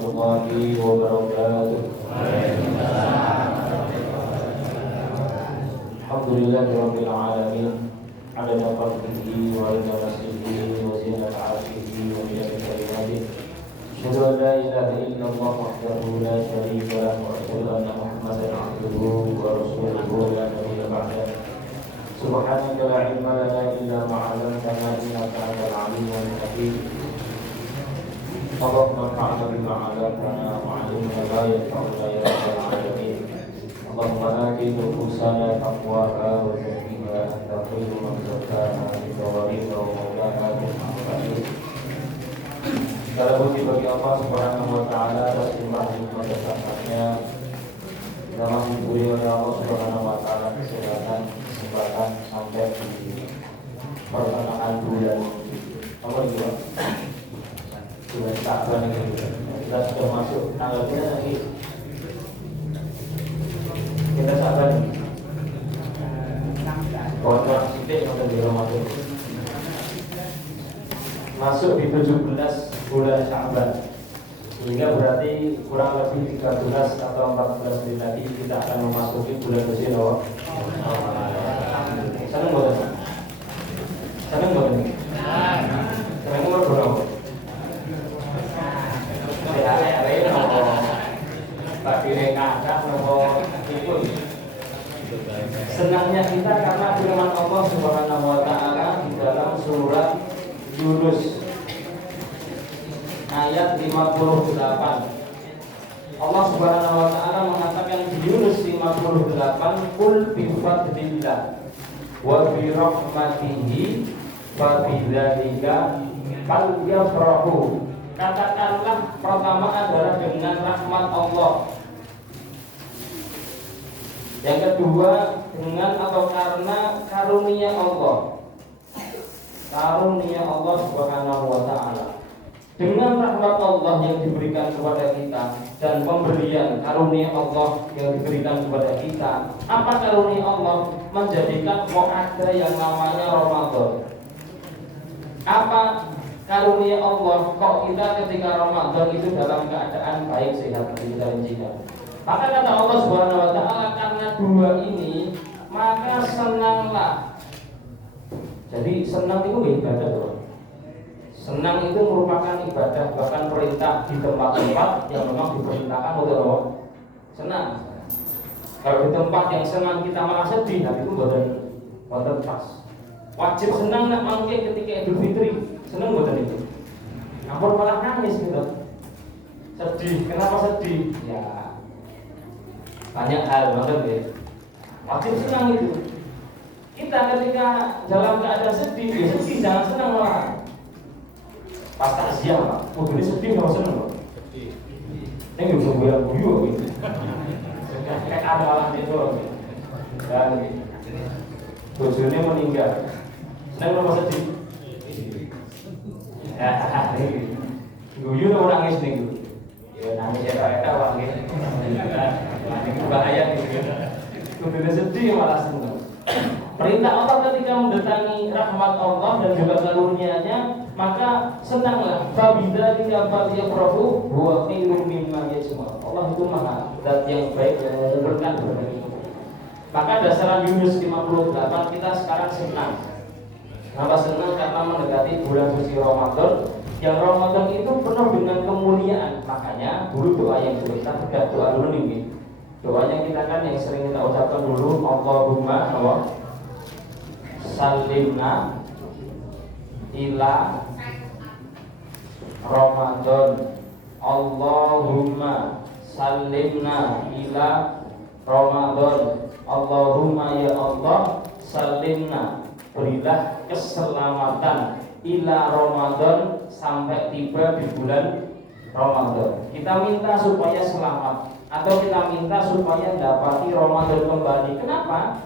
warahmatullahi wabarakatuh. Alhamdulillahirabbil alamin. Adada khalqihi wa rida nafsihi wa zinata 'arshihi wa midada kalimatihi. Asyhadu an la ilaha illallah wahdahu la syarika lahu wa asyhadu anna Muhammadan 'abduhu wa rasuluhu la nabiyya ba'dahu. Subhanaka la ilma lana illa ma 'allamtana innaka antal 'alimul hakim. Allahumma anfa'na bima 'allamtana wa 'allimna ma yanfa'una ya rabbal alamin. Allahumma ati nufusana taqwaha wa zakkiha anta khairu man zakkaha anta waliyuha wa mawlaha Muhammadin. Segala puji bagi Allah Subhanahu wa taala atas limpah nikmat dan rahmatnya. Kita masih diberi oleh Allah Subhanahu wa taala kesehatan sampai di pertengahan bulan apa itu? Bulan Sya'ban ini. Kita sudah masuk tanggal berapa lagi? Kita Sya'ban. Orang sidik atau di Ramadan. Masuk di 17 bulan Sya'ban. Sehingga berarti kurang lebih 13 atau 14 hari lagi kita akan memasuki bulan bersih Allah. Senang bukan? Senang bukan? Senang umur berapa? THR nopo Pak Direkaka nopo itu. Senangnya kita karena firman Allah Subhanahu wa taala di dalam surat Yunus ayat 58. Allah Subhanahu wa taala mengatakan di Yunus 58, "Qul bi fadlillah wa bi rahmatihi fa bidzalika falyafrahu." Katakanlah pertama adalah dengan rahmat Allah. Yang kedua dengan atau karena karunia Allah. Karunia Allah Subhanahu wa taala. Dengan rahmat Allah yang diberikan kepada kita dan pemberian karunia Allah yang diberikan kepada kita, apa karunia Allah? Menjadikan kok ada yang namanya Ramadan. Apa karunia Allah? Kok kita ketika Ramadan itu dalam keadaan baik, sehat, kita rincikan. Maka kata Allah Subhanahu wa taala, karena dua ini maka senanglah. Jadi senang itu ibadah, bro. Senang itu merupakan ibadah, bahkan perintah di tempat-tempat yang memang diperintahkan untuk Allah. Senang. Kalau di tempat yang senang kita malah sedih, nah itu bukan pas. Wajib senang nak mangke ketika Idul Fitri. Senang bukan itu? Ampun malah nangis gitu. Sedih. Kenapa sedih? Ya banyak hal banget ya. Wajib senang itu. Kita ketika dalam keadaan sedih, ya sedih, jangan senang malah. Pas takziah Pak, ini sedih sama seneng Pak. Ini nggak bisa guyu gitu. Kayak amalan itu. Dan bojone meninggal. Seneng apa sedih? Ya, guyu atau nangis nih gitu. Ya nangis ya Pak, wah gitu. Ini bahaya gitu. Kudu sedih malah seneng. Perintah Allah ketika mendatangi rahmat Allah dan juga karunia-Nya, maka senanglah. Fabidzalika falyafrahu huwa khairum mimma yajma'un. Allah itu Maha Zat yang baik yang mengumpulkan berbagai nikmat. Maka dasaran Yunus 58 kita sekarang senang. Kenapa senang? Karena mendekati bulan suci Ramadan. Yang Ramadan itu penuh dengan kemuliaan. Makanya dulu doa yang kita bedah doa dulu nih. Doanya kita kan yang sering kita ucapkan dulu, Allahumma salimna ila Ramadan. Allahumma salimna ila Ramadan. Allahumma ya Allah salimna, berilah keselamatan ila Ramadan sampai tiba di bulan Ramadan. Kita minta supaya selamat atau kita minta supaya dapati Ramadan kembali. Kenapa?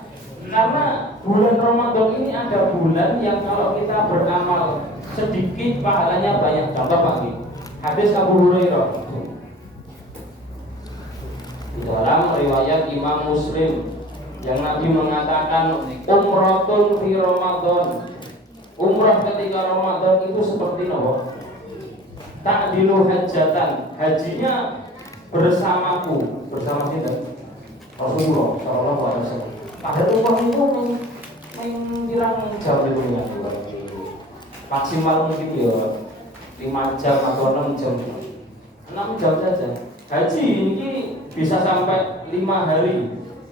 Karena bulan Ramadan ini ada bulan yang kalau kita beramal sedikit pahalanya banyak. Contoh Pak, hadis Abu Hurairah di dalam riwayat Imam Muslim yang Nabi mengatakan umratun fi Ramadan. Umrah ketika Ramadan itu seperti apa? ta'dilu hajatan, hajinya bersamaku, bersama kita Rasulullah sallallahu alaihi wasallam. Padahal umur itu pirang jam itu maksimal mungkin ya 5 jam atau 6 jam. 6 jam saja. Haji ini bisa sampai 5 hari.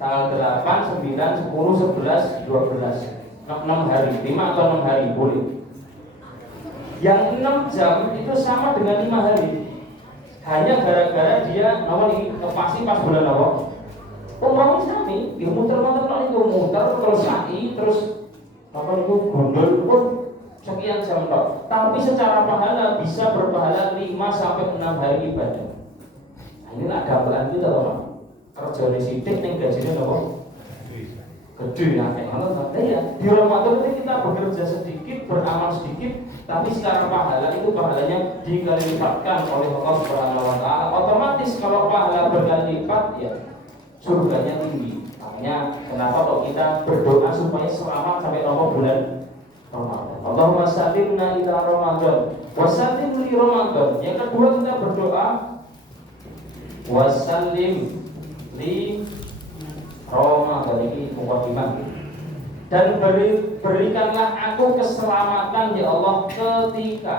Tanggal 8, 9, 10, 11, 12. 6 hari, 5 atau 6 hari boleh. Yang 6 jam itu sama dengan 5 hari. Hanya gara-gara dia ini pasti pas bulan apa? Umumnya sami, dia muter-muter itu muter terus sa'i terus itu gondol pun sekian jam tok. Tapi secara pahala bisa berpahala 5 sampai 6 hari ibadah. Nah, ini lah gambaran kita loh. Kerja di sidik ning gajine apa? Gede ya, ya. Di Ramadan itu kita bekerja sedikit, beramal sedikit, tapi secara pahala itu pahalanya dikali lipatkan oleh Allah Subhanahu wa taala. Otomatis kalau pahala berkali lipat ya surganya tinggi. Makanya kenapa kok kita berdoa supaya selamat sampai bulan Ramadan. Allahumma sallimna ila Ramadan wa sallim li Ramadan. Yang kedua kita berdoa wa sallim li Ramadan ini mukadimah. Dan berikanlah aku keselamatan ya Allah ketika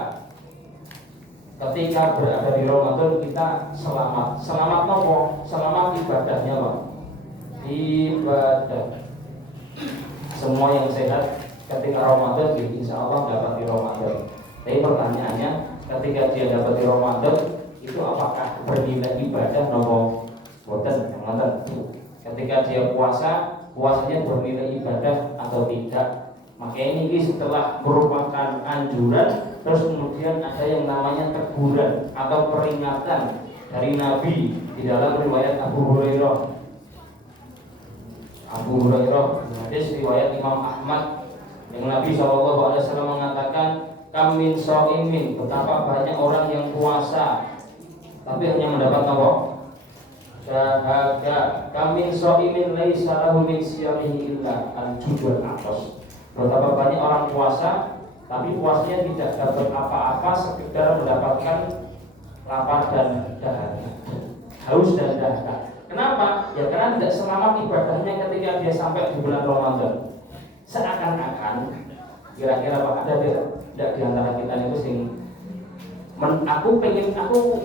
berada di Ramadan kita selamat. Selamat nopo? Selamat ibadahnya, Pak. Ibadah. Semua yang sehat ketika Ramadan insya Allah dapat di Ramadan. Tapi pertanyaannya, ketika dia dapat di Ramadan itu apakah bernilai ibadah nopo? Boten, ketika dia puasanya bernilai ibadah atau tidak. Makanya ini setelah merupakan anjuran, terus kemudian ada yang namanya teguran atau peringatan dari Nabi di dalam riwayat Abu Hurairah. Hadis riwayat Imam Ahmad yang Nabi SAW mengatakan, kamin so'imin, betapa banyak orang yang puasa tapi hanya mendapat apa? Dahaga. Kamin so'imin laisa lahu min siyamihi illa al-judul atas. Betapa banyak orang puasa tapi puasanya tidak dapat apa-apa, sekedar mendapatkan lapar dan dahaga, haus dan dahaga. Kenapa? Ya karena tidak selamat ibadahnya ketika dia sampai di bulan Ramadan. Seakan-akan kira-kira apa ada tidak di antara kita itu sing aku kerja karo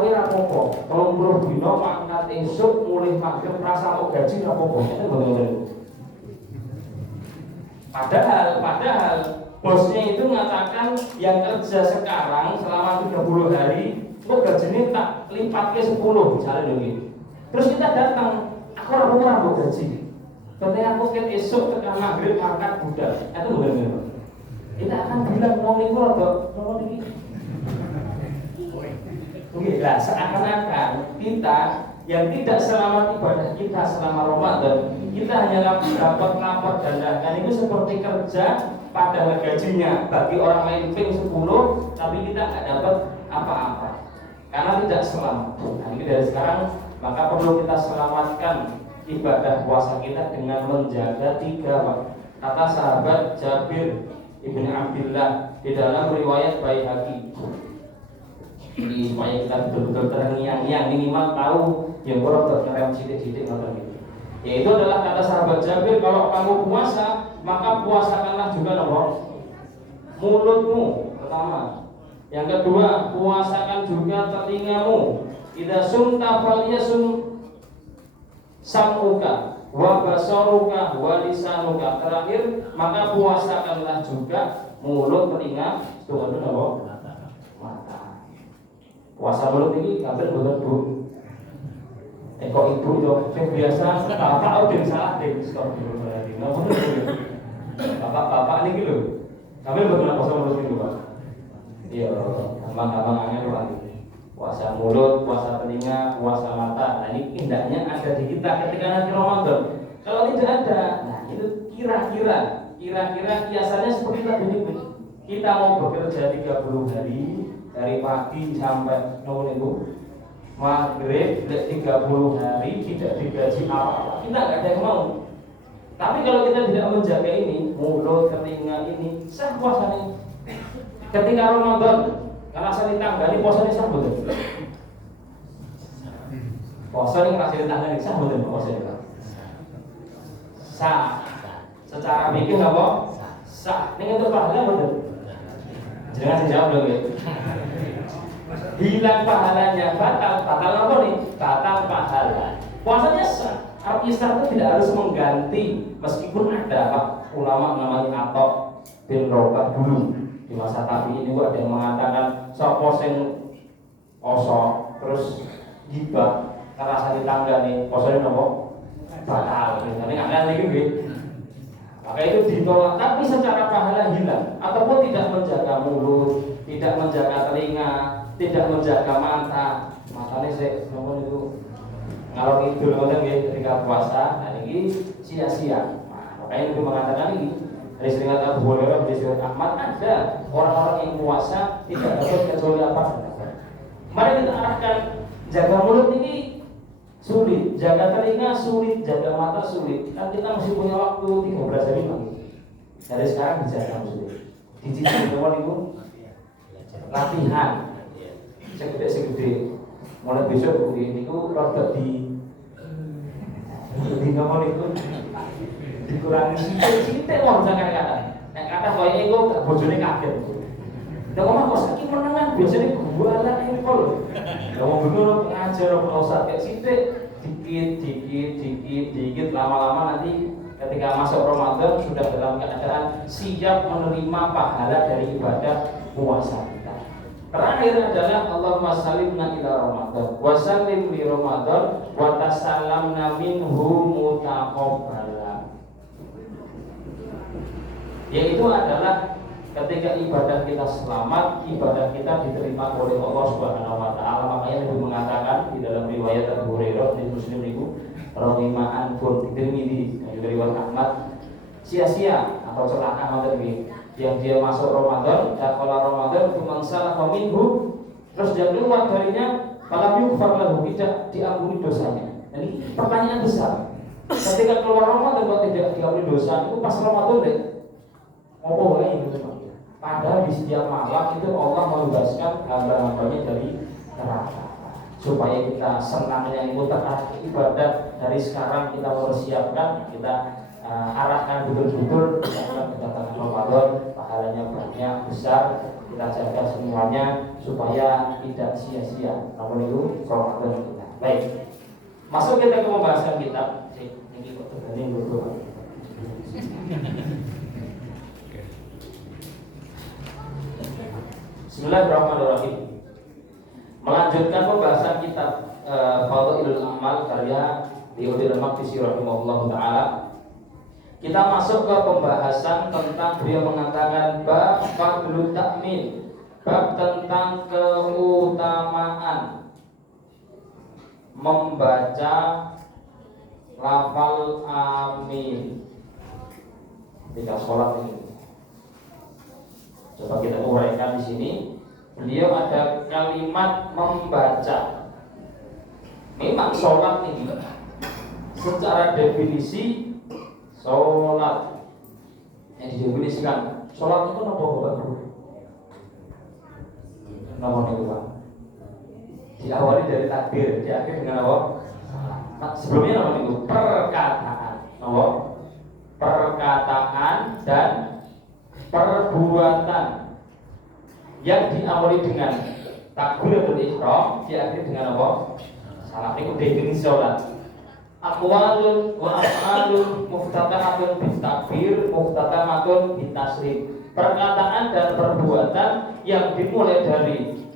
kowe ra apa-apa. 30 dina mangkat esuk mulih maghrib rasa mau gaji ra apa-apa. Itu betul. Padahal bosnya itu mengatakan yang kerja sekarang selama 30 hari kok gajinya tak lipat ke 10 misalnya gitu. Terus kita datang, aku ora mau gaji. Ketika aku ket esuk tekan maghrib mangkat budal. Itu bener-bener. Kita akan bilang mau niku rada nopo iki. Oke, lah seakan-akan kita yang tidak selamat ibadah kita selama Ramadan, kita hanya dapat lapar dan dahaga itu seperti kerja padahal gajinya bagi orang lain ping 10, tapi kita tidak dapat apa-apa karena tidak selamat. Nah, ini dari sekarang maka perlu kita selamatkan ibadah puasa kita dengan menjaga 3 kata sahabat Jabir ibn Abdullah di dalam riwayat Baihaqi. Jadi supaya kita betul-betul terngiang-ngiang, minimal tahu yang kurang ngerem sidik-sidik atau gitu. Yaitu adalah kata sahabat Jabir, kalau kamu puasa maka puasakanlah juga mulutmu pertama. Yang kedua, puasakan juga telingamu. Idza sumta falyasum sam'uka wa basaruka wa lisanuka. Terakhir, maka puasakanlah juga mulut, telinga, mata. Puasa mulut ini kabel betul Bu. Kok ibu yo biasa bapak udah salah deh skor dulu berarti. Bapak niki lho. Kabel betul puasa mulut itu, Pak. Iya, gampang-gampang angel lagi. Puasa mulut, puasa telinga, puasa mata. Nah, ini indahnya ada di kita ketika nanti Ramadan. Kalau tidak ada, nah itu kira-kira kiasannya seperti tadi ini. Kita mau bekerja 30 hari dari pagi sampai maghrib 30 hari tidak digaji apa-apa. Kita nggak ada yang mau. Tapi kalau kita tidak menjaga ini, mulut, telinga ini, sah puasanya. Ketika Ramadan ngrasani tanggane posone sah mboten? Poso ning ngrasani tanggane sah mboten posone? Sah. Secara fikih apa? Sah. Ning untuk pahala mboten? Jangan dijawab dong ya. Hilang pahalanya, batal apa nih? Batal pahala. Puasanya sah. Artinya sah itu tidak harus mengganti, meskipun ada ulama namanya Atok bin Robah dulu di masa tabi'in itu ada yang mengatakan sapa sing poso terus gibah ngrasani tanggane posone napa? Batal. Ini ada lagi nggih. Maka itu ditolak, tapi secara pahala hilang ataupun tidak menjaga mulut, tidak menjaga telinga, tidak menjaga mata. Matanya saya ngomong itu ngalor ngidul ngoten nggih ketika puasa, nah ini sia-sia. Nah, makanya itu mengatakan ini dari riwayat Abu Hurairah, dari riwayat Ahmad, ada orang-orang yang puasa tidak dapat kecuali apa? Mari kita arahkan jaga mulut ini sulit, jaga telinga sulit, jaga mata sulit. Kan kita masih punya waktu 13 hari lagi. Dari sekarang dijaga sulit. Dicicil teman itu latihan. Segede. Mulai besok ini itu rada di ngomong itu dikurangi sithik wong jangan kata. Nek kata koyo iku bojone kaget. Nek omah kok saiki menengan biasane gua lan engkol. Ya wong bener ngajar apa usah kayak sithik dikit lama-lama nanti ketika masuk Ramadan sudah dalam keadaan siap menerima pahala dari ibadah puasa kita. Terakhir adalah Allahumma salimna ila Ramadan wa sallim li Ramadan wa tasallamna minhu mutaqabbala. Yaitu adalah ketika ibadah kita selamat, ibadah kita diterima oleh Allah Subhanahu wa taala. Makanya Nabi mengatakan di dalam riwayat Abu Hurairah di Muslim itu rawimaan pun Tirmidzi dan juga riwayat Ahmad, sia-sia atau celaka ngoten yang dia masuk Ramadan, kalau Ramadan kumangsalah minhu, terus dia keluar darinya, falam yughfar lahu, tidak diampuni dosanya. Ini pertanyaan besar. Ketika keluar Ramadan kok tidak diampuni dosa, itu pas Ramadan deh. Apa boleh itu? Padahal di setiap malam itu Allah membebaskan hamba-hambanya dari neraka. Supaya kita senangnya itu terarah ibadah dari sekarang kita mempersiapkan, kita arahkan betul-betul karena kedatangan Ramadan, pahalanya banyak besar, kita jaga semuanya supaya tidak sia-sia. Namun itu Ramadan kita. Baik, masuk kita ke pembahasan kitab. Ini kok tergantung berdua. Bismillahirrahmanirrahim. Melanjutkan pembahasan kitab Fadhailul A'mal karya Baitul Maqdisi rahimahullah taala. Kita masuk ke pembahasan tentang beliau mengatakan bab fadlul ta'min, bab tentang keutamaan membaca lafal amin ketika sholat ini. Coba kita uraikan di sini. Beliau ada kalimat membaca. Memang sholat ini secara definisi sholat yang didefinisikan sholat itu apa Bapak? Nomor itu Pak. Diawali dari takbir, diakhiri dengan apa? Sebelumnya nomor itu perkataan, nomor perkataan dan perbuatan yang diawali dengan takbiratul ihram, diakhiri dengan apa? Salam. Itu definisi sholat. Aqwalun wa af'alun muftatahatun bitakbir muftatahatun bitaslim. Perkataan dan perbuatan yang dimulai dari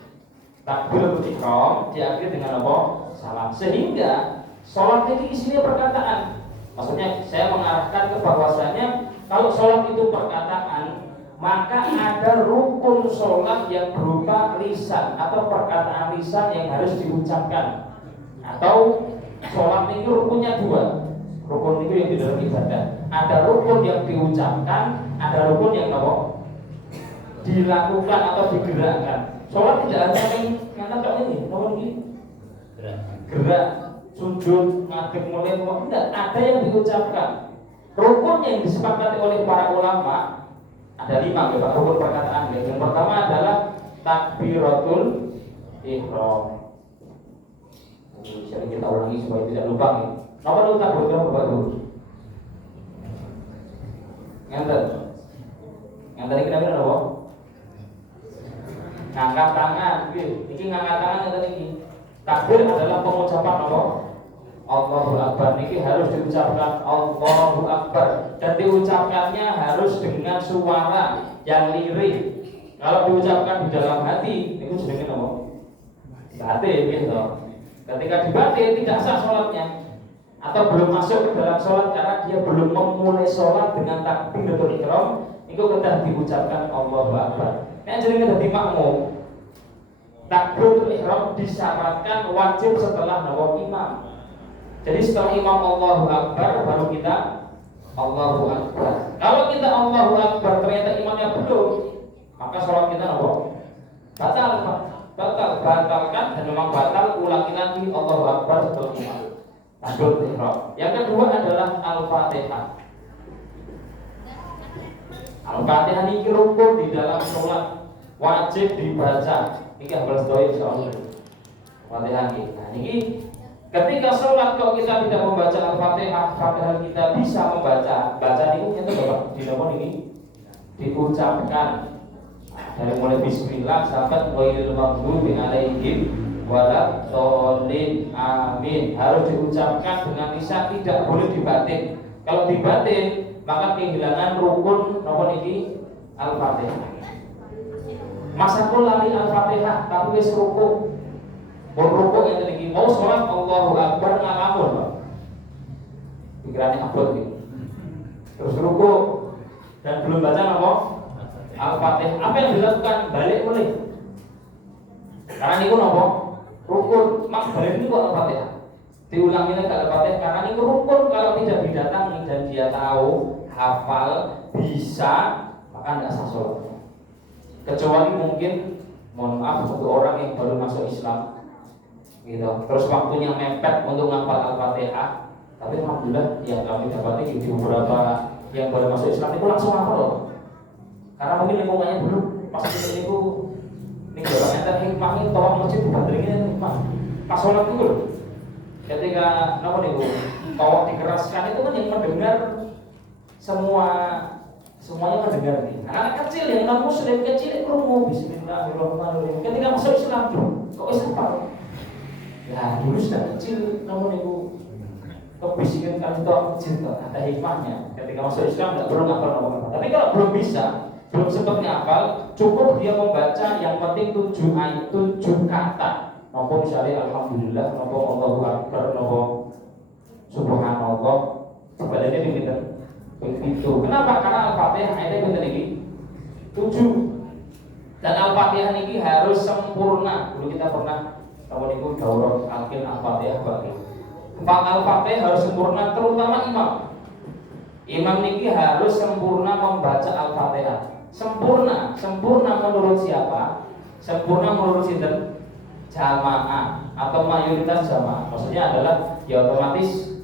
takbiratul ihram diakhiri dengan apa? Salam. Sehingga sholat ini isinya perkataan. Maksudnya saya mengarahkan ke bahwasanya kalau sholat itu perkataan, maka ada rukun sholat yang berupa lisan atau perkataan lisan yang harus diucapkan. Atau sholat itu rukunnya dua. Rukun itu yang di dalam ibadah. Ada rukun yang diucapkan, ada rukun yang apa? Dilakukan atau digerakkan. Sholat tidak hanya yang ini, namun ini gerak, sujud, ngadeg, mulai, tidak. Ada yang diucapkan. Rukun yang disepakati oleh para ulama ada 5 ya Pak, rukun perkataan. Yang pertama adalah takbiratul ihram. Ini sering kita ulangi supaya tidak lupa nih. Nomor dulu takbiratul ihram Bapak dulu. Ngenten. Ngenten iki namanya apa? Ngangkat tangan, iki ngangkat tangan ngenten iki. Takbir adalah pengucapan apa? Allahu Akbar. Niki harus diucapkan Allahu Akbar dan diucapkannya harus dengan suara yang lirih. Kalau diucapkan di dalam hati, itu jenenge apa? Batin gitu. Ketika dibatin tidak sah sholatnya atau belum masuk ke dalam sholat karena dia belum memulai sholat dengan takbiratul ihram, itu kedah diucapkan Allahu Akbar. Nek jenenge dadi makmum, takbiratul ihram disyaratkan wajib setelah nawa imam. Jadi setelah imam Allahu Akbar baru kita Allahu Akbar. Kalau kita Allahu Akbar ternyata imamnya belum, maka sholat kita apa? Batal, batalkan dan memang batal. Ulangi lagi Allahu Akbar setelah imam takbiratul ihram. Yang kedua adalah Al-Fatihah. Al-Fatihah ini rukun di dalam sholat, wajib dibaca. Ini harus doa insyaallah. Fatihah ini. Nah, ini ketika sholat kalau kita tidak membaca Al-Fatihah, padahal kita bisa membaca. Baca ini itu Bapak di nomor ini diucapkan dari mulai bismillah sampai ghairil maghdubi alaihim waladhdallin amin. Harus diucapkan dengan lisan, tidak boleh dibatin. Kalau dibatin maka kehilangan rukun nomor ini Al-Fatihah. Masa pun lali Al-Fatihah tapi wis rukuk. Rukuk yang tadi mau sholat Allahu Akbar ngalamun, Pak. Pikirannya abot gitu. Terus rukuk dan belum baca apa? Al-Fatihah. Apa yang dilakukan? Balik mulai. Karena ini pun apa? Rukun. Mak balik ini kok Al-Fatihah. Diulangi lagi Al-Fatihah karena ini rukun. Kalau tidak didatangi dan dia tahu, hafal, bisa, maka tidak sah sholat. Kecuali mungkin, mohon maaf untuk orang yang baru masuk Islam, gitu. Terus waktunya mepet untuk menghafal Al-Fatihah. Tapi alhamdulillah yang kami dapati di beberapa yang baru masuk Islam itu langsung hafal. Karena mungkin lingkungannya dulu pas itu ini orang enter hikmah ini tolong masjid dibandingin hikmah. Pas sholat itu loh. Ketika apa nih Bu? Tolong dikeraskan itu kan yang mendengar semuanya mendengar nih. Anak kecil yang non muslim kecil itu ngomong bismillahirrahmanirrahim. Ketika masuk Islam kok Islam Pak? Ya dulu sudah kecil namun ibu kebisikan kali itu kecil ada hikmahnya. Ketika masuk Islam tidak perlu ngapal apa-apa. Tapi kalau belum bisa, belum sempat ngapal, cukup dia membaca yang penting 7 ayat, 7 kata. Nopo misalnya alhamdulillah, nopo Allahu Akbar, nopo subhanallah. Sebenarnya demikian. Begitu. Kenapa? Karena Al-Fatihah ayatnya benar ini 7. Dan Al-Fatihah ini harus sempurna. Dulu kita pernah tahun itu daurah akhir Al-Fatihah bagi. Al-Fatihah harus sempurna, terutama imam. Imam ini harus sempurna membaca Al-Fatihah. Sempurna menurut siapa? Sempurna menurut sinten? Jamaah atau mayoritas jamaah. Maksudnya adalah ya otomatis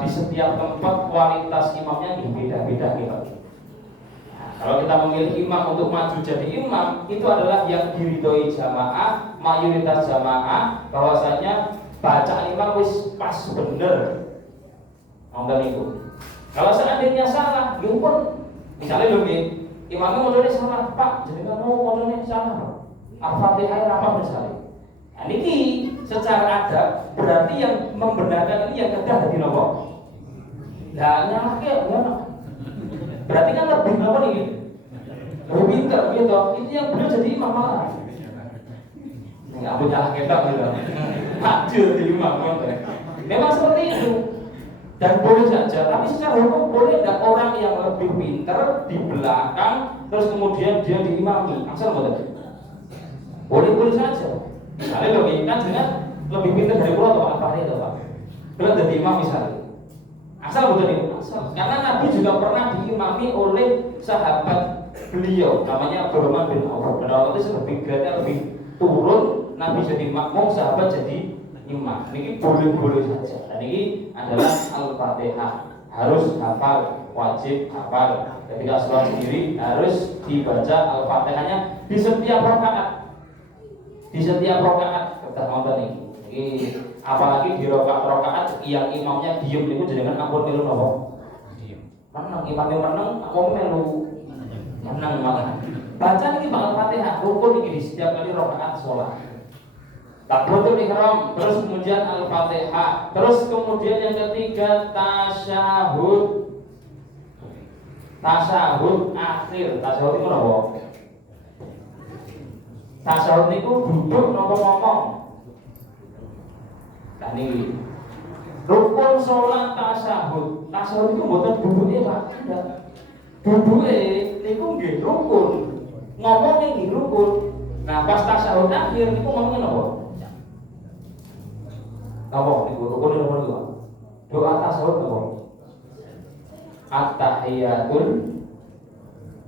di setiap tempat kualitas imamnya beda-beda gitu. Nah, kalau kita memilih imam untuk maju jadi imam, itu adalah yang diridhoi jamaah, mayoritas jamaah, bahwasanya bacaan imam wis pas bener. Monggo niku. Kalau seandainya salah, ya pun misalnya lho nggih, imamnya modalnya salah, Pak, jadi kamu modalnya salah. Al-Fatihah apa misalnya? Nah, ini secara adab berarti yang membenarkan ini yang kedah dari nopo. Lah nyalahke ngono. Berarti kan lebih apa nih? Lebih pintar gitu. Itu yang benar jadi imam malah. Enggak punya ketok gitu. Maju di imam ngono. Memang seperti itu. Dan boleh saja, tapi secara hukum boleh enggak orang yang lebih pintar di belakang terus kemudian dia diimami. Asal betul. Boleh saja. Misalnya logika dengan lebih pintar dari pulau atau apa itu Pak. Beliau jadi imam misalnya. Asal betul ini, asal. Karena Nabi juga pernah diimami oleh sahabat beliau, namanya Abdurrahman bin Auf. Dan waktu itu lebih turun, Nabi jadi makmum, sahabat jadi imam. Ini boleh saja. Dan ini adalah Al-Fatihah. Harus hafal, wajib hafal. Ketika sholat sendiri harus dibaca Al-Fatihahnya di setiap rakaat. di setiap rakaat kita nonton ini. Apalagi di rakaat yang imamnya diem niku jenengan ampun melu napa? Menang imamnya menang, aku melu menang malah. Baca niki bakal Fatihah, rukun niki di setiap kali rakaat salat. Takbiratul ihram, terus kemudian Al-Fatihah, terus kemudian yang ketiga tasyahud. Tasyahud akhir, tasyahud itu apa? Tasyahud itu duduk napa ngomong. Nah ini rukun sholat tasyahud. Tasyahud itu mboten duduke Pak. Tidak. Duduke niku nggih rukun. Ngomongnya nggih rukun. Nah pas tasyahud akhir niku ngomongin apa? Apa niku rukun niku? Doa tasyahud apa? At-tahiyatul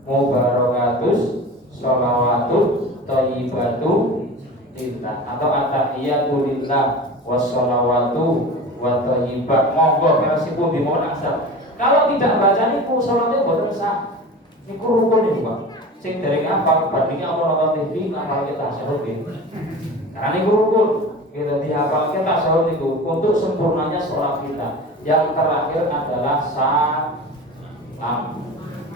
mubarakatus sholawatut thayyibatu lillah atau at-tahiyatu lillah wassalawatu wa thayyibat. Monggo versi pun dimohon aksar. Kalau tidak baca niku salatnya boten sah. Niku rukun niku Pak. Sing dereng hafal bandingnya apa nonton TV hafal kita tasyahud nggih. Karena niku rukun. Kita dihafal kita tasyahud niku untuk sempurnanya salat kita. Yang terakhir adalah salam.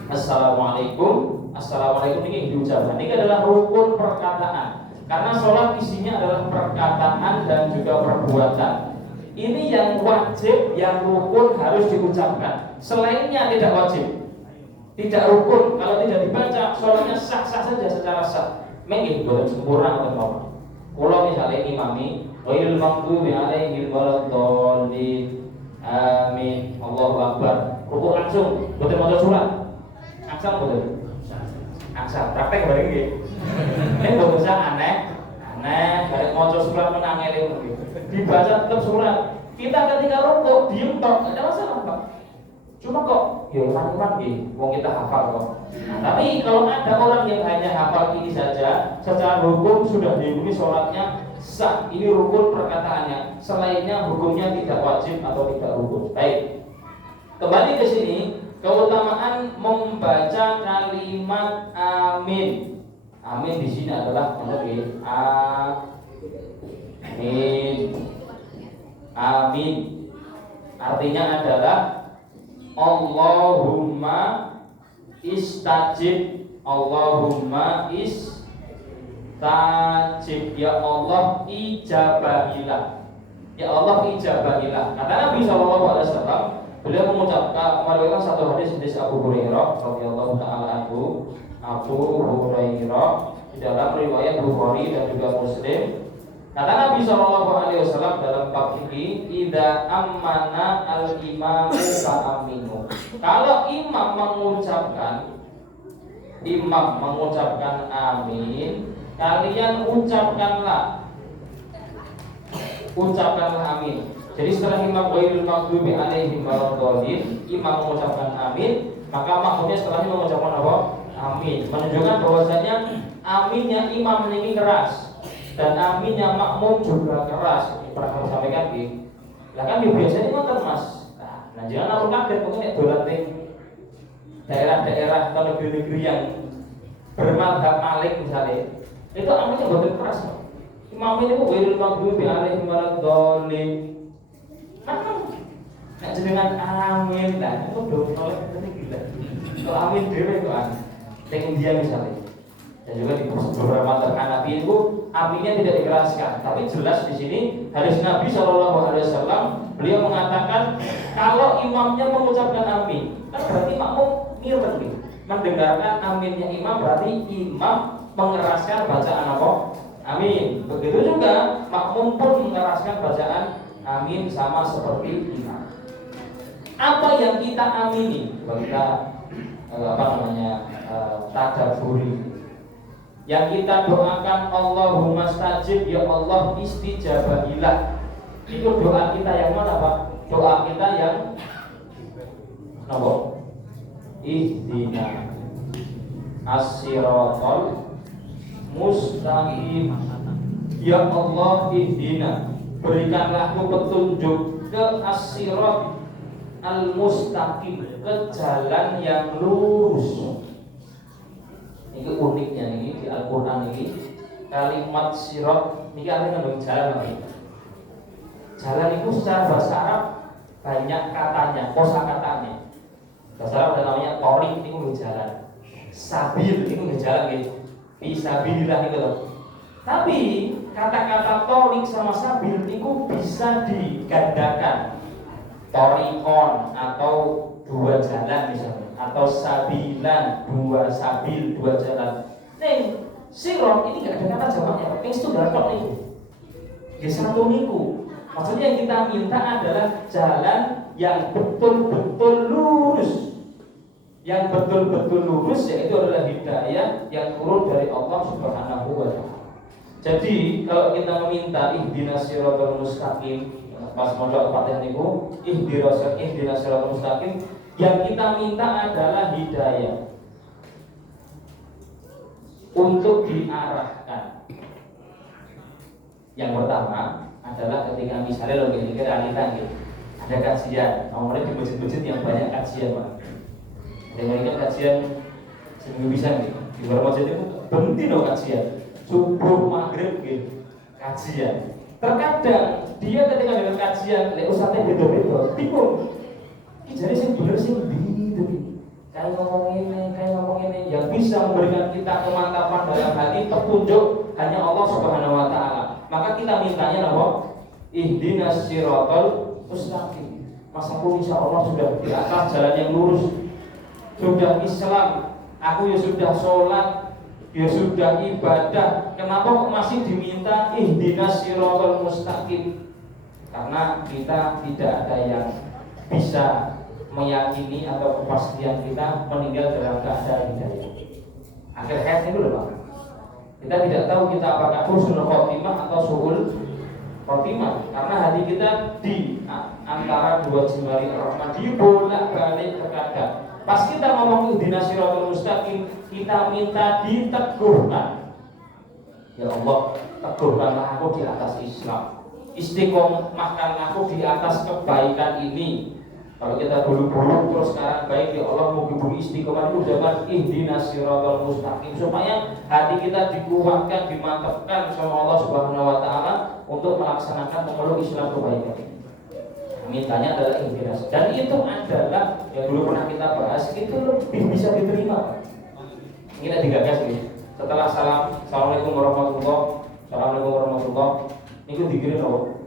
Assalamualaikum. Assalamualaikum ini diucapkan. Ini adalah rukun perkataan. Karena sholat isinya adalah perkataan dan juga perbuatan. Ini yang wajib, yang rukun harus diucapkan. Selainnya tidak wajib, tidak rukun. Kalau tidak dibaca, sholatnya sah-sah saja secara sah. Mungkin boleh sempurna atau apa? Kalau misalnya imami, ghairil maghdubi alaihim waladdallin. Amin. Allahu Akbar. Rukuk langsung, boleh maca surat. Aksal boleh. Aksal. Praktek bareng nggih. Ini mbok usah aneh, bareng maca surat menang eling dibaca tetap surat. Kita ketika rukuk diem tok, enggak ada masalah, Pak. Cuma kok ya iman-iman nggih, wong kita hafal kok. Nah, tapi kalau ada orang yang hanya hafal ini saja, secara hukum sudah dihukumi sholatnya sah. Ini rukun perkataannya. Selainnya hukumnya tidak wajib atau tidak rukun. Baik. Kembali ke sini, keutamaan membaca kalimat amin. Amin di sini adalah amin. Amin. Artinya adalah Allahumma istajib. Allahumma istajib. Ya Allah ijabahilah. Ya Allah ijabahilah. Kata Nabi SAW, beliau mengucapkan meriwayatkan satu hadis Abu Hurairah radhiyallahu taala anhu. Abu Hurairah di dalam riwayat Bukhari dan juga Muslim. Kata Nabi SAW dalam bab ini, idza ammana al-imamu fa'aminu. Kalau imam mengucapkan amin, kalian ucapkanlah amin. Jadi setelah imam ghairil maghdubi alaihim waladdallin, imam mengucapkan amin, maka makmumnya setelahnya mengucapkan apa? Amin. Menunjukkan bahwasanya aminnya imam ini keras dan aminnya makmum juga keras. Ini pernah kami sampaikan di. Lah kan biasanya ngoten Mas. Nah, jangan aku kaget mungkin nek dolan ning daerah-daerah atau negeri-negeri yang bermadzhab Malik misalnya, itu aminnya boten keras. Imam ini kok ghairil maghdubi alaihim waladdallin. Nek jenengan amin lah, itu do oleh gila. Kalau amin dhewe kok di India misalnya, dan juga di beberapa mazhab Hanafi itu aminnya tidak dikeraskan, tapi jelas di sini hadis Nabi SAW beliau mengatakan kalau imamnya mengucapkan amin, kan berarti makmum mireng nih, mendengarkan aminnya imam berarti imam mengeraskan bacaan apa? Amin. Begitu juga makmum pun mengeraskan bacaan amin sama seperti imam. Apa yang kita amini? Kita tadaburi. Yang kita doakan Allahumma stajib, ya Allah istijabahilah. Itu doa kita yang mana Pak? Doa kita yang apa? Ihdina as-siratal mustaqim. Ya Allah ihdina, berikanlah petunjuk ke as-sirat al-mustaqim, ke jalan yang lurus. Ini uniknya ini di Al-Quran ini. kalimat sirot ini artinya ngandung jalan lagi. Jalan itu secara bahasa Arab banyak katanya, kosakatanya. Bahasa Arab ada namanya torik itu jalan, sabil itu jalan gitu, fisabilillah itu loh. Tapi kata-kata torik sama sabil itu bisa digandakan, torikon atau dua jalan misalnya, atau sabilan dua sabil dua jalan. Neng sirot ini nggak ada kata jamaknya, tapi itu dapat nih. Di satu niku, maksudnya yang kita minta adalah jalan yang betul-betul lurus. Yang betul-betul lurus yaitu adalah hidayah yang turun dari Allah Subhanahu wa taala. Jadi kalau kita meminta ihdinas siratal mustaqim, pas modal Fatihah niku ihdinas siratal mustaqim, yang kita minta adalah hidayah untuk diarahkan. Yang pertama adalah ketika misalnya lo gini realita gitu, ada kajian, awalnya di masjid-masjid yang banyak kajian Pak. Dengan kan kajian seminggu bisa gitu, di luar masjid itu berhenti dong kajian, subuh maghrib gitu kajian. Terkadang dia ketika dengan kajian, ustadznya beda-beda, bingung. Jadi sih bener sih gitu, kayak ngomong ini, yang bisa memberikan kita kemantapan dalam hati, petunjuk hanya Allah Subhanahu wa taala. Maka kita mintanya apa? Ihdinas siratal mustaqim. Masa pun insya Allah sudah di atas jalan yang lurus, sudah Islam, aku ya sudah sholat, ya sudah ibadah. Kenapa kok masih diminta ihdinas siratal mustaqim? Karena kita tidak ada yang bisa meyakini atau kepastian kita meninggal dalam keadaan hidayah. Akhir hayat itu loh Pak. Kita tidak tahu kita apakah husnul khotimah atau su'ul khotimah, karena hati kita di antara dua jemari Ar-Rahman, dibolak-balik terkadang. Pas kita ngomong ihdinas siratal mustaqim, kita minta diteguhkan. Ya Allah, teguhkanlah aku di atas Islam, istiqomahkan aku di atas kebaikan ini. Kalau kita buru-buru terus sekarang baik, ya Allah mugi-mugi istiqomah itu jangan ihdinas siratal mustaqim, supaya hati kita dikuatkan, dimantapkan sama Allah Subhanahu wa taala untuk melaksanakan memeluk Islam kebaikan ini. Mintanya adalah ihdinas, dan itu adalah yang dulu pernah kita bahas, itu lebih bisa diterima. Ini kita digagas gitu. Setelah salam, assalamualaikum warahmatullahi, itu dikirim apa?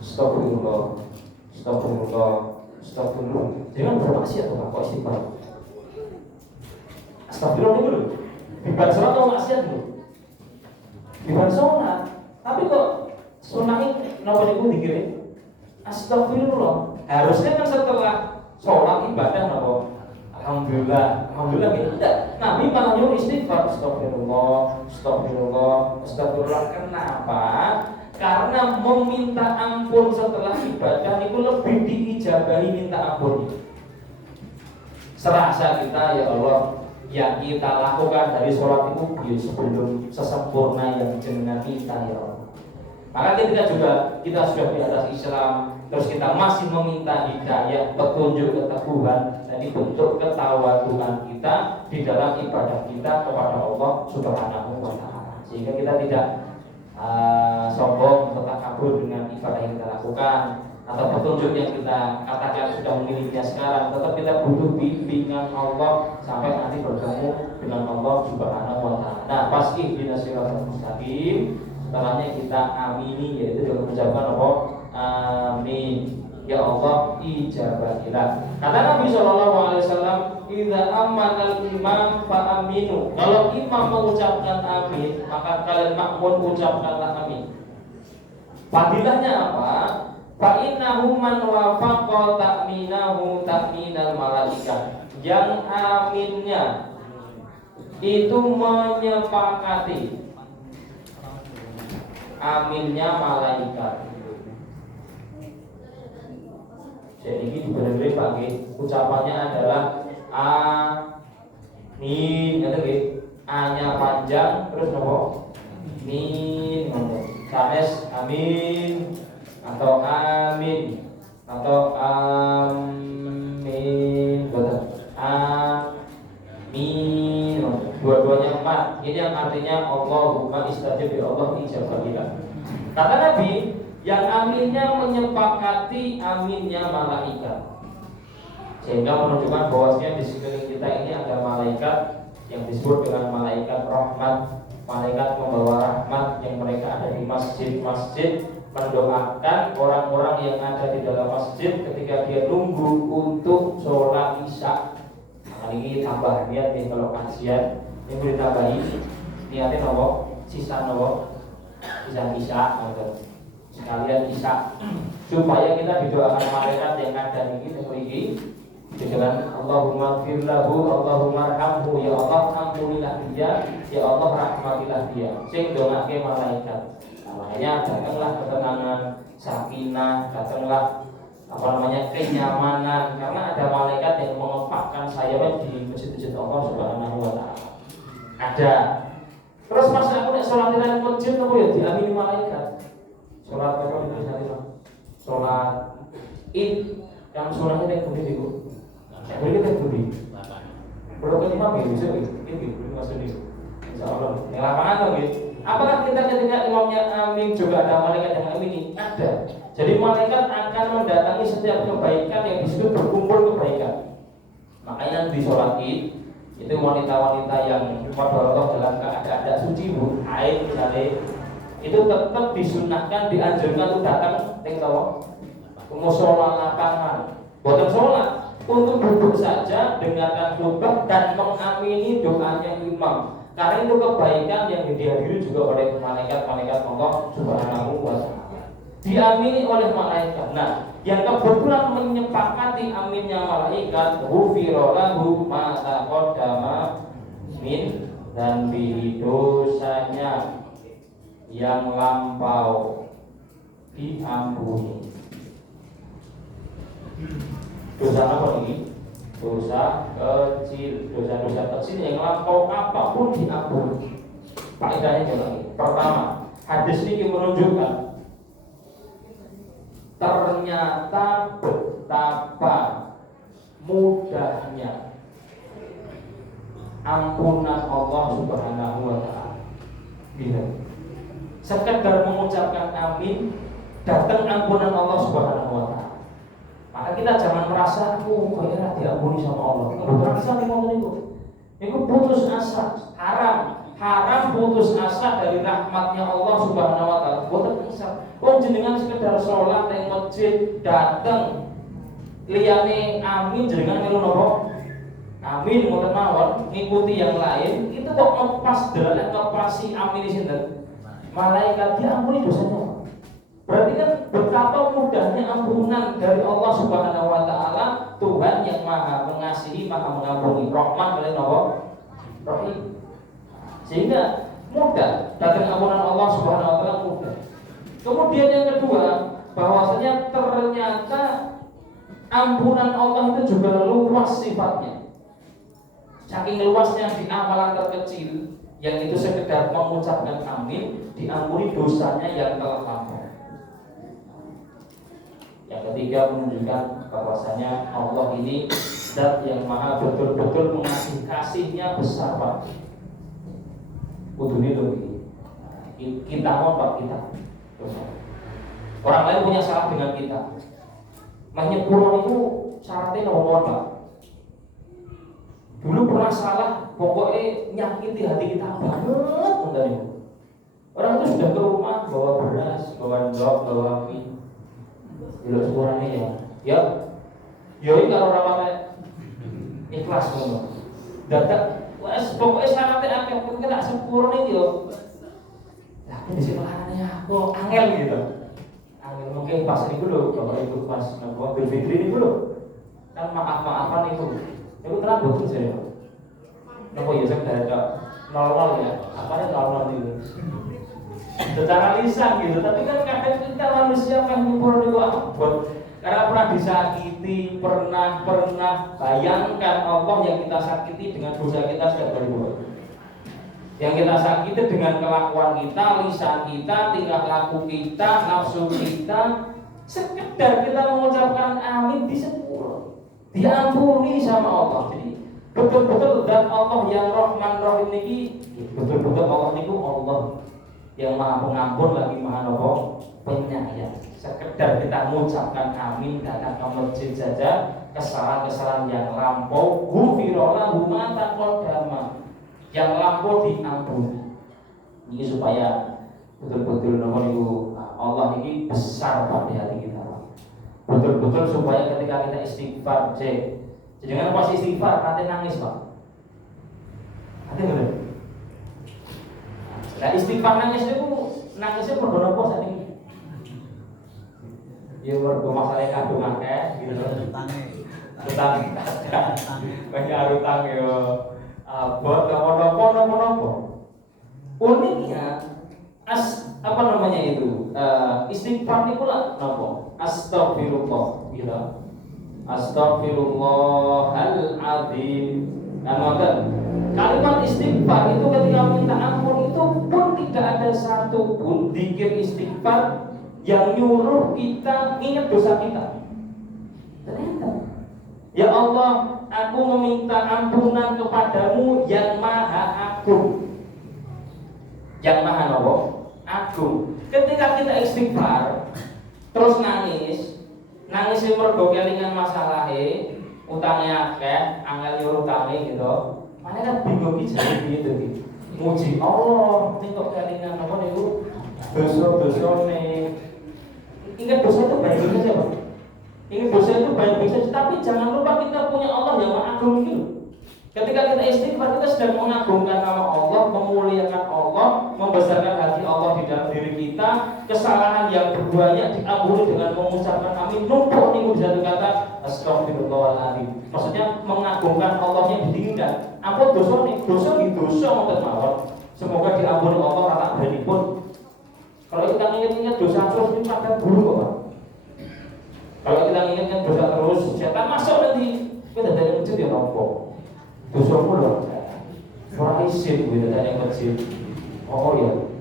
Astagfirullah. Jangan bermaksiat tuh kok istighfar. Astagfirullah itu loh. Bukan sholat atau maksiat loh. Bukan sholat, tapi kok sunahnya kenapa niku dikirim? Astagfirullah. Harusnya kan setelah sholat ibadah nopo. Alhamdulillah gitu. Tidak. Nabi malah nyuruh istighfar. Astagfirullah. Kenapa? Karena meminta ampun setelah ibadah itu lebih diijabahi minta ampun. Serasa kita, ya Allah, yang kita lakukan dari sholat itu sebelum sesempurna yang jenengan minta, ya Allah. Maka kita sudah di atas Islam, terus kita masih meminta hidayah, petunjuk, keteguhan, dan bentuk ketawaduan kita di dalam ibadah kita kepada Allah Subhanahu wa taala. Sehingga kita tidak sombong atau takabur dengan ibadah yang kita lakukan atau petunjuk yang kita katakan sudah memilikinya sekarang. Tetap kita butuh bimbingan Allah sampai nanti bertemu dengan Allah Subhanahu wa taala. Nah, pas ihdinas siratal mustaqim, setelahnya kita amini, yaitu dengan mengucapkan apa? Amin. Ya Allah, ijabahilah. Kata Nabi SAW, idza amana al-imam fa aminu. Kalau imam mengucapkan amin, maka kalian makmum ucapkanlah amin. Fadilahnya apa? Fa innahu man wafaqa ta'minahu ta'minal malaikah. Yang aminnya itu menyepakati aminnya malaikat. Jadi ini benar-benar pakai ucapannya adalah amin, ada nggih? A-nya panjang, terus nopo? Min, sanes amin atau amin atau amin, betul? Amin, dua-duanya 4. Ini yang artinya Allahumma istajib, ya Allah ijabah kita. Kata Nabi, yang aminnya menyepakati aminnya malaikat, sehingga menunjukkan bahwasanya di sekeliling kita ini ada malaikat yang disebut dengan malaikat rahmat, malaikat membawa rahmat, yang mereka ada di masjid-masjid mendoakan orang-orang yang ada di dalam masjid ketika dia nunggu untuk sholat isya. Nah, ini tambah niat nih kalau kajian ini boleh tambahi niatnya nopo sisa nopo sisa isya sekalian isya supaya kita didoakan malaikat yang ada ini memiliki dengan Allahumma firlahu, Allahumma arhamhu, ya Allah ampunilah dia, ya Allah rahmatilah dia. Sing dongake malaikat. Makanya datanglah ketenangan, sakinah, datanglah kenyamanan, karena ada malaikat yang mengepakkan sayapnya di masjid-masjid Allah Subhanahu wa taala. Ada. Terus pas aku nek salat di masjid apa ya diamini malaikat. Salat apa itu tadi? Salat Id yang salatnya nek budi itu. Nek budi kita budi. Kalau kan imam ya bisa ini maksudnya. Insyaallah. Nek lapangan to nggih. Apakah kita ketika imamnya amin juga ada malaikat yang amini? Ada. Jadi malaikat akan mendatangi setiap kebaikan yang disebut berkumpul kebaikan. Makanya di sholat Id itu wanita-wanita yang madharoh dalam keadaan suci bu, haid misalnya, itu tetap disunahkan, dianjurkan untuk datang ke mushola lapangan, bukan sholat, untuk duduk saja, dengarkan khutbah dan mengamini doanya imam. Karena itu kebaikan yang dihadiri juga oleh malaikat-malaikat Allah Subhanahu wa ta'ala, diamini oleh malaikat. Nah, yang kebetulan menyepakati aminnya malaikat, ghufira lahu ma taqaddama min dan bihi, dosanya yang lampau diampuni. Dosa apa ini? Dosa kecil, dosa-dosa kecil yang lampau apapun diampuni. Faedahnya lagi. Pertama, hadis ini menunjukkan ternyata betapa mudahnya ampunan Allah Subhanahu wa ta'ala. Sekedar mengucapkan amin, datang ampunan Allah Subhanahu wa ta'ala. Maka kita jangan merasa aku kayaknya diampuni sama Allah. Kebetulan kita ngomong itu putus asa, haram putus asa dari rahmatnya Allah Subhanahu wa ta'ala. Boten bisa. Jenengan sekedar sholat yang masjid datang liyane amin jenengan niru napa? Amin mboten mawon ngikuti yang lain itu kok ngepas dalan ngepasi amin sinten? Malaikat diampuni dosanya. Berarti kan betapa mudahnya ampunan dari Allah Subhanahu wa ta'ala, Tuhan yang maha mengasihi, maha mengampuni, rahman oleh napa? Rahim. Sehingga mudah datang ampunan Allah Subhanahu wa ta'ala mudah. Kemudian yang kedua, bahwasanya ternyata ampunan Allah itu juga luas sifatnya. Saking luasnya di amalan terkecil yang itu sekedar mengucapkan amin, diampuni dosanya yang telah lampau. Yang ketiga menunjukkan bahwasanya Allah ini zat yang maha betul-betul mengasihi, kasihnya besar Pak. Kudune lho iki. Kita mau Pak kita. Orang lain punya salah dengan kita. Menyepuro itu syaratnya nomor Pak. Dulu pernah salah, pokoknya nyakiti hati kita banget. Orang itu sudah ke rumah bawa beras, bawa ndok, bawa mie. Dulu sekurangnya ya ini kalau rapat ikhlas ngono. Dadak wes pokoknya syaratnya akeh mungkin tak sempurna iki yo. Lah di sini larane aku angel gitu. Angel mungkin pas niku lho, Bapak Ibu pas napa berfitri niku lho. Kan maaf-maafan itu. Itu terang betul saya. Napa ya saya ada 00 ya. Apanya 00 itu? Secara lisan gitu, tapi kan kadang kita manusia menyempurna itu abot. Karena pernah disakiti, pernah bayangkan Allah yang kita sakiti dengan dosa kita sudah berbuat. Yang kita sakiti dengan kelakuan kita, lisan kita, tingkah laku kita, nafsu kita. Sekedar kita mengucapkan amin disepuro, diampuni sama Allah. Jadi betul-betul zat Allah yang Rahman Rahim niki, betul-betul Allah niku Allah yang Maha Pengampun lagi Maha Penyayang. Sekedar kita mengucapkan amin, datang ke masjid saja, kesalahan-kesalahan yang lampau ghufira lahu ma taqaddama, yang lampau diampuni. Ini supaya betul-betul Allah ini besar di hati kita. Betul-betul supaya ketika kita istighfar, jangan pas istighfar nanti nangis Pak. Nanti bener. Nah istighfar nangis itu nangisnya berdoa apa saat ini? Ya berdoa masalah kandung akeh, gitu. Utang, banyak utang ya. Buat apa? Uniknya apa namanya itu? Istighfar itu lah apa? Astagfirullah, gitu. Astagfirullahaladzim. Kalimat istighfar itu ketika minta ampun itu pun tidak ada satu pun zikir istighfar yang nyuruh kita ingat dosa kita. Ternyata, ya Allah, aku meminta ampunan kepadamu yang maha agung. Yang maha agung. Ketika kita istighfar terus nangis mergo kelingan masalahe, utangnya akeh, angel nyuruh utange gitu. Mana kan bingung iki jare gitu iki. Muji Allah ning kok kelingan apa niku dosa-dosane. Ingat dosa itu baik-baik saja, Pak. Ingat dosa itu baik-baik saja, tapi jangan lupa kita punya Allah yang Maha Agung itu. Ketika kita istighfar, kita sedang mengagungkan nama Allah, memuliakan Allah, membesarkan hati Allah di dalam diri kita. Kesalahan yang banyak diampuni dengan mengucapkan amin. Numpuk nih di satu kata astagfirullahaladzim. Maksudnya mengagungkan Allah yang ditinggikan. Apa dosa nih? Dosa untuk mawon. Semoga diampuni Allah kata berani pun. Kalau kita ingat-ingat dosa terus ini pada buruk Pak. Kalau kita ingat-ingat dosa terus, setan masuk nanti kita dari masjid ya nopo. Dosa mulu, orang isin gitu dari masjid. Oh ya,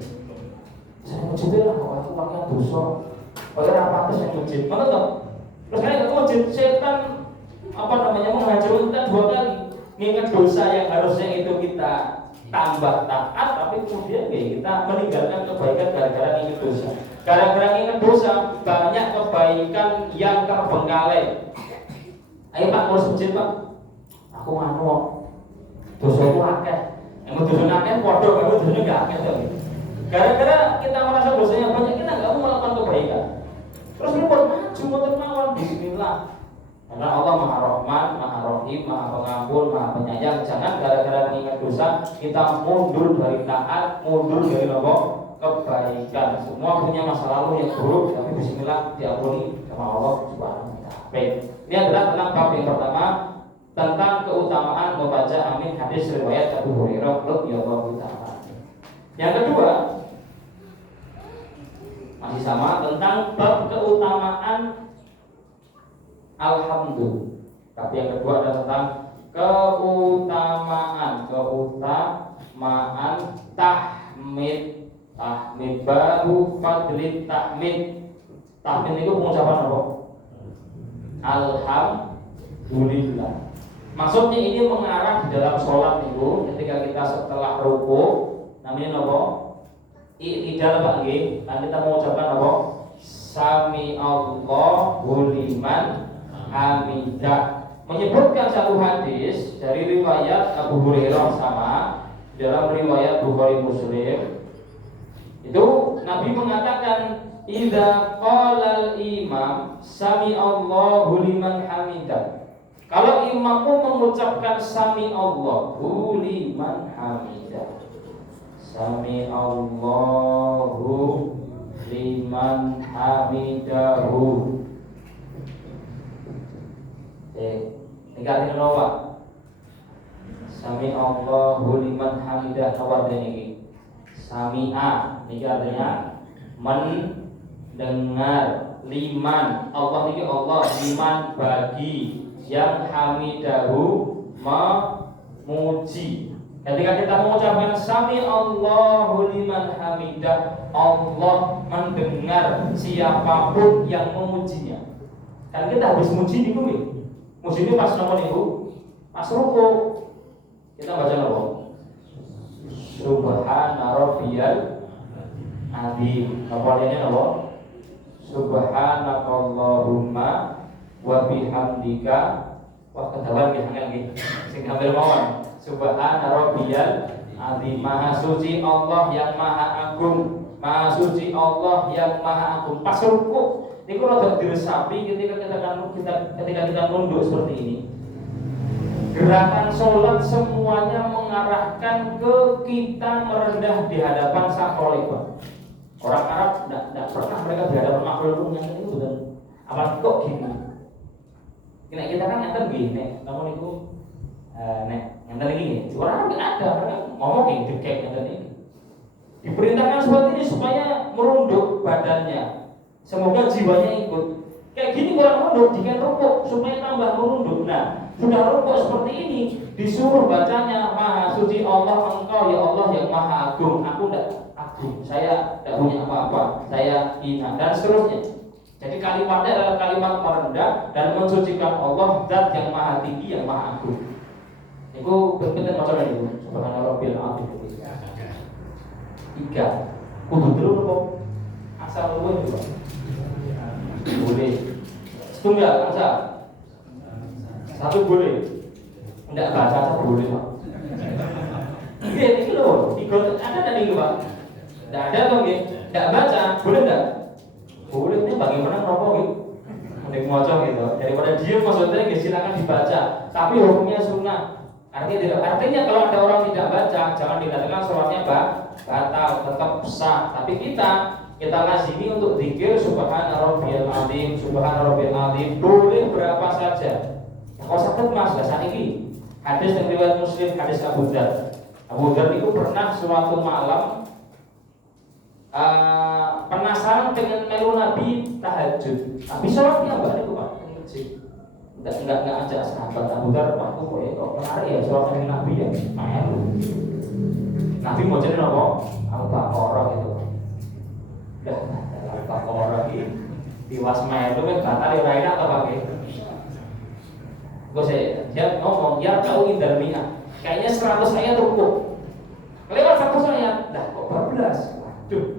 saya masjid lah, aku pakai dosa. Pakai apa terus yang masjid? Mana tuh? Terus kali ke masjid, setan menghajar kita 2 kali. Mengingat dosa yang harusnya itu kita tambah taat, tapi kemudian kita meninggalkan kebaikan gara-gara ingat dosa. Gara-gara ingat dosa, banyak kebaikan yang terbengkalai. Ayo Pak, ngurus masjid Pak. Aku dosa itu akeh. Yang dosa akeh, waduh, kamu dosanya gak akeh tuh. Gara-gara kita merasa dosanya banyak, kita gak mau melakukan kebaikan. Terus ini buat maju, termawar. Bismillah. Karena Allah Maha Rahman, Maha Rahim, Maha Pengampun, Maha Penyayang. Jangan gara-gara mengingat dosa kita mundur dari taat, mundur dari kebaikan. Semua punya masa lalu yang buruk, tapi bismillah diampuni sama Allah Subhanahu wa taala. Baik. Ini adalah tentang bab yang pertama, tentang keutamaan membaca amin, hadis riwayat Abu Hurairah radhiyallahu taala. Yang kedua masih sama tentang bab keutamaan alhamdulillah. Tapi yang kedua adalah tentang keutamaan tahmid baru fadlit tahmid. Tahmid itu pengucapan apa? Alhamdulillah. Maksudnya ini mengarah di dalam sholat itu ketika kita setelah ruku namanya apa? I'tidal Pak nggih. Kan kita mengucapkan apa? Sami Allahu liman hamidah. Menyebutkan satu hadis dari riwayat Abu Hurairah sama dalam riwayat Bukhari Muslim. Itu Nabi mengatakan idza qala al-imam sami Allahu liman hamidah. Kalau imammu mengucapkan sami Allahu liman hamidah. Sami Allahu liman hamidahu. Tinggal nomor. Sami Allahu liman hamidah nomor ini. Sami'a ini artinya mendengar, liman Allah ini Allah, liman bagi yang hamidahu memuji. Ketika kita mengucapkan sami Allahu liman hamidah, Allah mendengar siapapun yang memujinya. Kan kita habis muji nih gue. Muji ini pas nomor itu, pas ruku. Kita baca apa? Subhana rabbiyal azim. Apa artinya apa? Subhanakallahumma wa bihamdika. Wah, kedawan nggih lagi. Sing hampir mawon. Subhana rabbiyal azim. Maha suci Allah yang maha agung. Maha suci Allah yang maha agung. Pas rukuk niku rada diresapi ketika kita nunduk seperti ini. Gerakan sholat semuanya mengarahkan ke kita merendah di hadapan sang khaliqah. Orang Arab tidak pernah mereka di hadapan makhluk yang itu betul. Apalagi kok gini. Kita kan ngeten gini, namun itu ngeten gini. Orang nggak ada, mereka ngomong kayak dekek ngeten ini. Diperintahkan seperti ini supaya merunduk badannya. Semoga jiwanya ikut. Kayak gini orang merunduk, jika rukuk supaya tambah merunduk. Nah, sudah rukuk seperti ini, disuruh bacanya Maha suci Allah Engkau ya Allah yang Maha agung. Aku tidak agung, saya tidak punya apa-apa, saya hina dan seterusnya. Jadi kalimatnya adalah kalimat merendah dan mensucikan Allah Zat yang Maha tinggi yang Maha agung. Itu benar-benar macam itu. Subhanallahil azim. 3. Kudu dulu kok. Asal luwih juga. Boleh. Setunggal asal. 1 boleh. Enggak baca boleh, Pak. Ini loh, ada tadi Pak. Enggak ada toh nggih. Enggak baca, boleh enggak? Boleh, ini bagaimana ngerokok gitu. Mending maca gitu. Daripada diem maksudnya nggih silakan dibaca. Tapi hukumnya sunnah. Artinya kalau ada orang tidak baca, jangan dikatakan sholatnya batal, tetap sah. Tapi kita lazimi untuk zikir subhana rabbiyal azim, subhana rabbiyal azim boleh berapa saja. Kalau sakit mas, saat ini hadis yang riwayat Muslim, hadis Abu Dzar. Abu Dzar itu pernah suatu malam penasaran dengan melu Nabi tahajud. Nabi sholatnya mbak itu pak, di masjid. Enggak ajak sahabat. Abu Dzar waktu kok menarik ya sholat dengan Nabi ya, melu. Nabi mau jadi apa? Al-Baqarah gitu. Al-Baqarah ini tiwas melu kan batal ya raina atau pakai? Dia ngomong ya tahu indal mi'ah. Kayaknya 100 ayat rukuk. Lewat 100 ayat, dah kok 14. Waduh.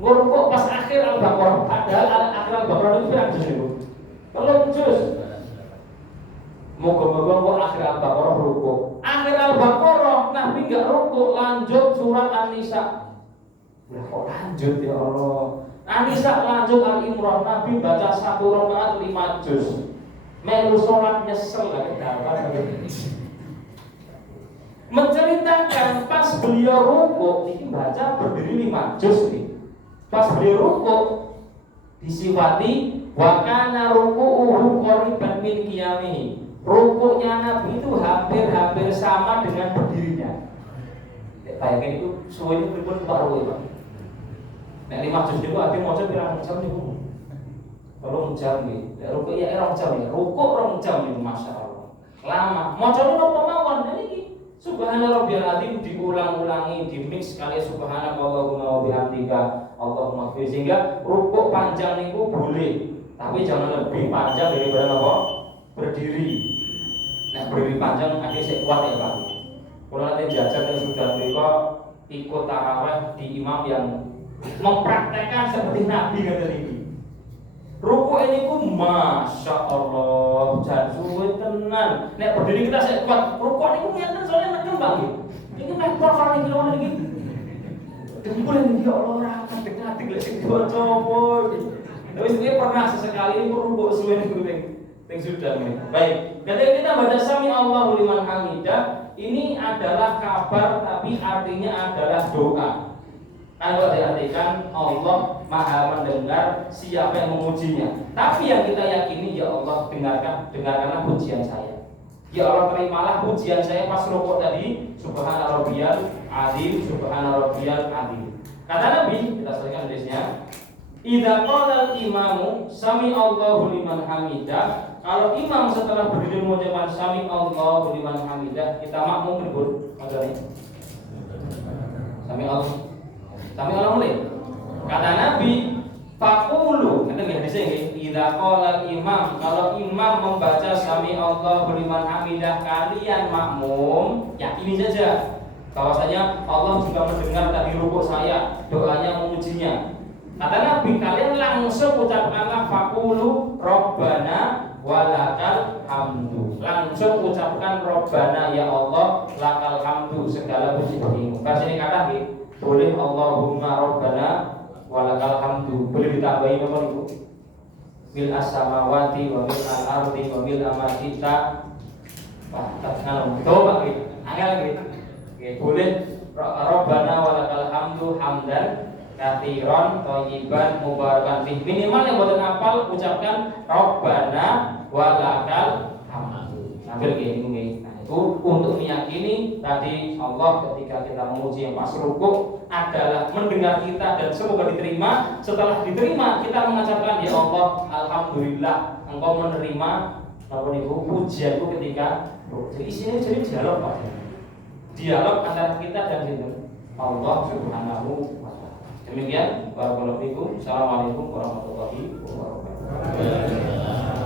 Ngurukuk pas akhir Al-Baqarah. Padahal akhir Al-Baqarah itu berapa juz itu? Belum juz. Moga-moga kok akhir Al-Baqarah rukuk. Akhir Al-Baqarah Nabi enggak rukuk, lanjut surat An-Nisa. Lah kok lanjut ya Allah. An-Nisa lanjut Al-Imran, Nabi baca 1 rakaat 5 juz. Melu sholat nyesel lagi menceritakan pas beliau rukuk ini baca berdiri 5 juz nih. Pas beliau rukuk disifati wa kana ruku'uhu qariban min qiyamihi. Rukuknya Nabi itu hampir sama dengan berdirinya. Bayangin itu suwene pripun Pak Ruwe, Pak. Nek 5 juz niku ade maca pirang jam niku? 2 jam nih, rukuk ya 2 jam nih, rukuk 2 jam nih, masya Allah, lama. Mau coba nopo mawon, ini Subhana rabbiyal azim diulang-ulangi, dimix sekali subhanakallahumma wa bihamdika Allahumma ighfir, sehingga rukuk panjang niku boleh, tapi jangan lebih panjang daripada nopo berdiri. Nah berdiri panjang ada sik kuat ya Pak. Kalau nanti jajan yang sudah mereka ikut tarawih di imam yang mempraktekkan seperti Nabi kata ini. Rukuk ini ku masya Allah, jangan suwe tenan. Nek berdiri kita saya kuat. Rukuk ini ku ngeten soalnya neken banget. Ini meh profil iki lho iki. Dempul ini ya Allah ora kadek-kadek lek sing coba. Tapi ini pernah sesekali ini rukuk suwe niku ning sudah nih. Baik. Ketika kita baca sami Allahu liman hamidah, ini adalah kabar tapi artinya adalah doa. Kalau diartikan Allah Maha mendengar siapa yang memujinya. Tapi yang kita yakini ya Allah dengarkanlah pujian saya. Ya Allah terimalah pujian saya pas rukuk tadi. Subhana rabbiyal azim, subhana rabbiyal azim. Kata Nabi, kita saksikan hadisnya. Idza qala al-imamu sami Allahu liman hamidah. Kalau imam setelah berdiri mengucapkan sami Allahu liman hamidah, kita makmum ribut. Maksudnya sami Allah. Sami Allah mulai. Kata Nabi, faqulu, kata nggih hadis iki, Idza qala imam, kalau imam membaca sami Allahu liman hamidah, kalian makmum yakini saja bahwasanya Allah juga mendengar tadi rukuk saya, doanya memujinya. Kata Nabi, kalian langsung ucapkanlah faqulu rabbana walakal hamdu. Langsung ucapkan Rabbana ya Allah, lakal hamdu, segala puji bagimu. Pas ini kata boleh Allahumma Rabbana walakal hamdu. Boleh ditambahin apa itu? Mil as-samawati wa mil al-ardi wa mil amadita. Wah, kalau coba gitu. Angel gitu. Boleh Rabbana walakal hamdu hamdan katsiran thayyiban mubarakan fih. Minimal yang boten hafal ucapkan Rabbana walakal hamdu. Sambil gini. Nah, itu untuk meyakini tadi Allah ketika kita memuji yang pas rukuk adalah mendengar kita dan semoga diterima. Setelah diterima kita mengucapkan ya Allah alhamdulillah engkau menerima apa niku pujianku ketika jadi isinya jadi dialog Pak. Dialog antara kita dan Allah Subhanahu wa taala. Demikian barakallahu fikum. Assalamualaikum warahmatullahi wabarakatuh.